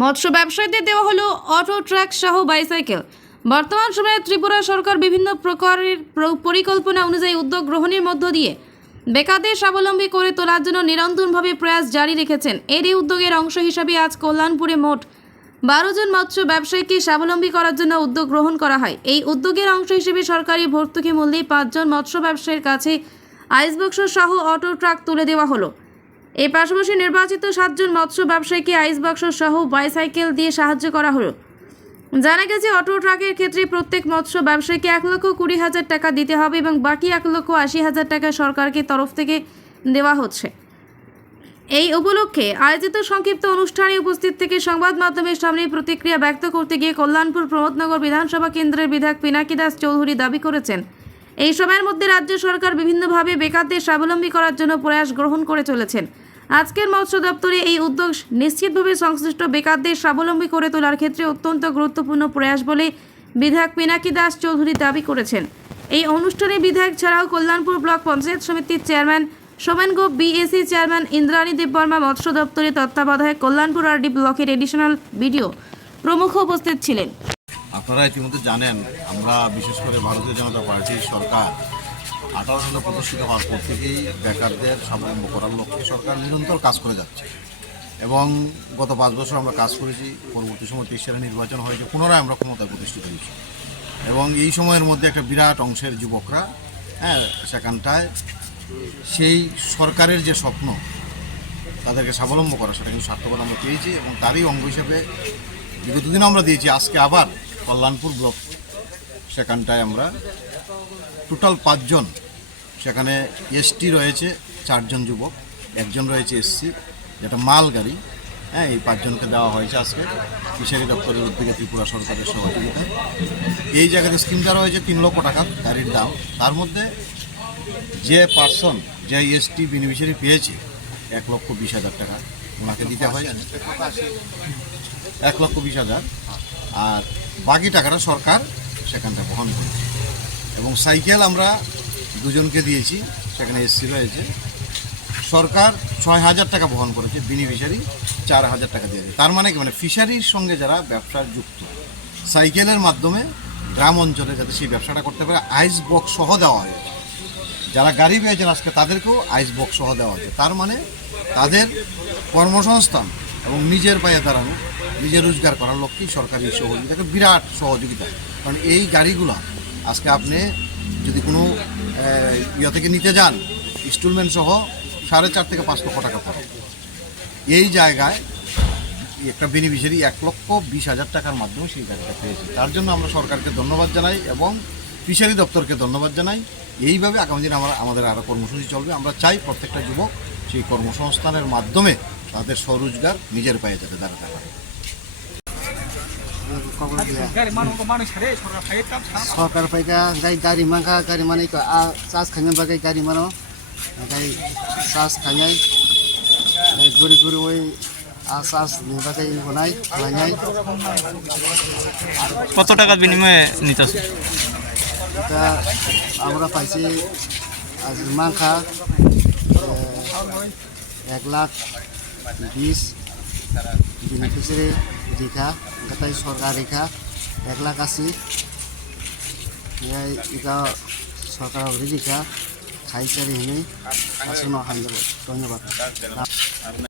মৎস্য ব্যবসায়ীদের দেওয়া হলো অটো ট্রাক সহ বাইসাইকেল। বর্তমান সময়ে ত্রিপুরা সরকার বিভিন্ন প্রকারের পরিকল্পনা অনুযায়ী উদ্যোগ গ্রহণের মধ্য দিয়ে বেকারদের স্বাবলম্বী করে তোলার জন্য নিরন্তরভাবে প্রয়াস জারি রেখেছেন। এরই উদ্যোগের অংশ হিসাবে আজ কল্যাণপুরে মোট 12 জন মৎস্য ব্যবসায়ীকে স্বাবলম্বী করার জন্য উদ্যোগ গ্রহণ করা হয়। এই উদ্যোগের অংশ হিসেবে সরকারি ভর্তুকি মূল্যে 5 জন মৎস্য ব্যবসায়ীর কাছে আইসবক্স সহ অটো ট্রাক তুলে দেওয়া হলো। এর পাশাপাশি নির্বাচিত 7 জন মৎস্য ব্যবসায়ীকে আইসবক্স সহ বাইসাইকেল দিয়ে সাহায্য করা হলো। জানা গেছে, অটো ট্রাকের ক্ষেত্রে প্রত্যেক মৎস্য ব্যবসায়ীকে 1,20,000 টাকা দিতে হবে এবং বাকি 1,80,000 টাকা সরকারের তরফ থেকে দেওয়া হচ্ছে। এই উপলক্ষে আয়োজিত সংক্ষিপ্ত অনুষ্ঠানে উপস্থিত থেকে সংবাদ মাধ্যমের সামনে প্রতিক্রিয়া ব্যক্ত করতে গিয়ে কল্যাণপুর প্রমোদনগর বিধানসভা কেন্দ্রের বিধায়ক পিনাকি দাস চৌধুরী দাবি করেছেন, এই সময়ের মধ্যে রাজ্য সরকার বিভিন্নভাবে বেকারদের স্বাবলম্বী করার জন্য প্রয়াস গ্রহণ করে চলেছেন। আজকের মৎস্য দপ্তরে এই উদ্যোগ নিশ্চিতভাবে সংশ্লিষ্ট বেকারদের স্বাবলম্বী করে তোলার ক্ষেত্রে অত্যন্ত গুরুত্বপূর্ণ প্রয়াস বলে বিধায়ক পিনাকি দাস চৌধুরী দাবি করেছেন। এই অনুষ্ঠানে বিধায়ক ছাড়াও কল্যাণপুর ব্লক পঞ্চায়েত সমিতির চেয়ারম্যান সোমেন গোপ, বিএসি চেয়ারম্যান ইন্দ্রাণী দেববর্মা, মৎস্য দপ্তরের তত্ত্বাবধায়ক কল্যাণপুর আরডি ব্লকের এডিশনাল বিডিও প্রমুখ উপস্থিত ছিলেন। আপনারা ইতিমধ্যে জানেন, আমরা বিশেষ করে ভারতীয় জনতা পার্টির সরকার 18 সালে প্রতিষ্ঠিত হওয়ার পর থেকেই বেকারদের স্বাবলম্বী করার লক্ষ্যে সরকার নিরন্তর কাজ করে যাচ্ছে এবং গত 5 বছর আমরা কাজ করেছি। পরবর্তী সময় 23 সালে নির্বাচন হয়েছে, পুনরায় আমরা ক্ষমতায় প্রতিষ্ঠিত হয়েছি এবং এই সময়ের মধ্যে একটা বিরাট অংশের যুবকরা সেখানটায় সেই সরকারের যে স্বপ্ন তাদেরকে স্বাবলম্বী করা, সেটা কিন্তু সার্থকতা আমরা পেয়েছি এবং তারই অঙ্গ হিসেবে বিগত দিন আমরা দিয়েছি। আজকে আবার কল্যাণপুর ব্লক সেখানটায় আমরা টোটাল 5 জন, সেখানে এসটি রয়েছে 4 জন যুবক, 1 জন রয়েছে এসসি, যেটা মাল গাড়ি। এই 5 জনকে দেওয়া হয়েছে আজকে ফিশারি দপ্তরের উদ্যোগে ত্রিপুরা সরকারের সহযোগিতায়। এই জায়গাতে স্কিমটা রয়েছে 3 লক্ষ টাকা গাড়ির দাম। তার মধ্যে যে পার্সন, যে এসটি বেনিফিশিয়ারি পেয়েছে 1,20,000 টাকা ওনাকে দিতে হয়, 1,20,000, আর বাকি টাকাটা সরকার সেখানটা বহন করেছে। এবং সাইকেল আমরা 2 জনকে দিয়েছি, সেখানে এসসি রয়েছে। সরকার 6,000 টাকা বহন করেছে, বেনিফিশিয়ারি 4,000 টাকা দিয়েছে। তার মানে কি, মানে ফিশারির সঙ্গে যারা ব্যবসার যুক্ত, সাইকেলের মাধ্যমে গ্রাম অঞ্চলে যাতে সেই ব্যবসাটা করতে পারে, আইস বক্স সহ দেওয়া হয়েছে। যারা গাড়ি পেয়েছেন আজকে তাদেরকেও আইস বক্স সহ দেওয়া হয়েছে। তার মানে তাদের কর্মসংস্থান এবং নিজের পায়ে দাঁড়ানো, নিজের রোজগার করার লক্ষ্যেই সরকারি সহযোগিতা, বিরাট সহযোগিতা। কারণ এই গাড়িগুলো আজকে আপনি যদি কোনো থেকে নিতে যান, ইনস্টলমেন্ট সহ 4.5 থেকে 5 লক্ষ টাকা পড়ে। এই জায়গায় একটা বেনিফিশিয়ারি 1,20,000 টাকার মাধ্যমে সেই গাড়িটা পেয়েছে। তার জন্য আমরা সরকারকে ধন্যবাদ জানাই এবং ফিশারি দপ্তরকে ধন্যবাদ জানাই। এইভাবে আগামী দিন আমাদের আরও কর্মসূচি চলবে। আমরা চাই প্রত্যেকটা যুবক সেই কর্মসংস্থানের মাধ্যমে তাদের স্বরোজগার নিজের পায়ে যাতে দাঁড়াতে পারে। সরকার পাইকা গাড়ি মাখা গাড়ি মানে চার্জ খাইনার বাকি গাড়ি মানো গাড়ি চার্জ খাইনাই ঘুরে ঘুরে ওই চার্জ বাকি হনাই খাইনাই। কত টাকার বিনিময়ে নিতেছে? এটা আমরা পাইছি আজ মাখা 1,20,000 বেনিফিশিয়ারি রেখা, গাতাই সরকার রেখা 1,80,000 এটা সরকার রেখা খাইচারি হিনে আসুন। ধন্যবাদ।